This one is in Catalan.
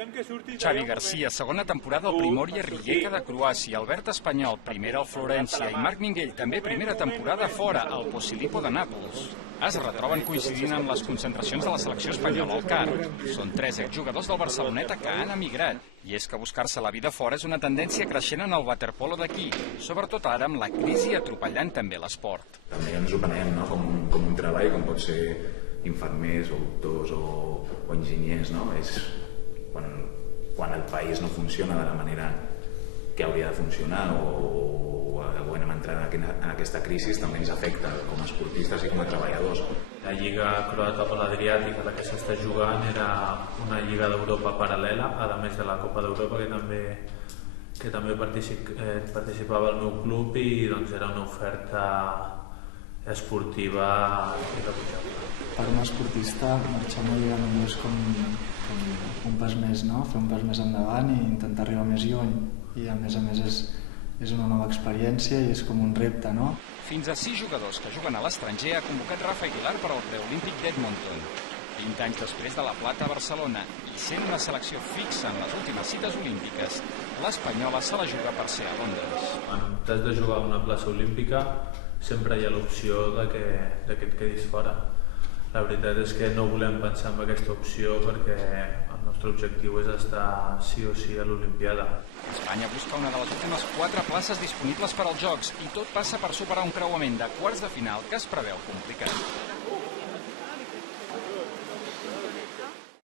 Xavi Garcia, segona temporada al Primòria Rijeka de Croàcia, Albert Espanyol, primera al Florència i Marc Minguell, també primera temporada fora, al Posillipo de Nàpols. Es retroben coincidint amb les concentracions de la selecció espanyola al CAR. Són 3 exjugadors del Barceloneta que han emigrat. I és que buscar-se la vida fora és una tendència creixent en el waterpolo d'aquí, sobretot ara amb la crisi atropellant també l'esport. També ens ho prenem com un treball, com pot ser infermers o doctors o enginyers, no? És quan el país no funciona de la manera que hauria de funcionar o hem entrat en aquesta crisi, també ens afecta com a esportistes i com a treballadors. La Lliga Croata o l'Adriàtica, la que s'està jugant, era una Lliga d'Europa paral·lela, a més de la Copa d'Europa, que també participava el meu club, i doncs era una oferta esportiva irrebutjable. Per un esportista, marxar a una lliga només com un pas més, no? Fer un pas més endavant i intentar arribar més lluny. I a més és una nova experiència i és com un repte, no? Fins a 6 jugadors que juguen a l'estranger ha convocat Rafa Aguilar per al preolímpic d'Edmonton. 20 anys després de la plata a Barcelona i sent una selecció fixa en les últimes cites olímpiques, l'espanyola se la juga per ser a Londres. Quan t'has de jugar a una plaça olímpica sempre hi ha l'opció que et quedis fora. La veritat és que no volem pensar en aquesta opció perquè el nostre objectiu és estar sí o sí a l'Olimpiada. Espanya busca una de les últimes 4 places disponibles per als Jocs i tot passa per superar un creuament de quarts de final que es preveu complicat.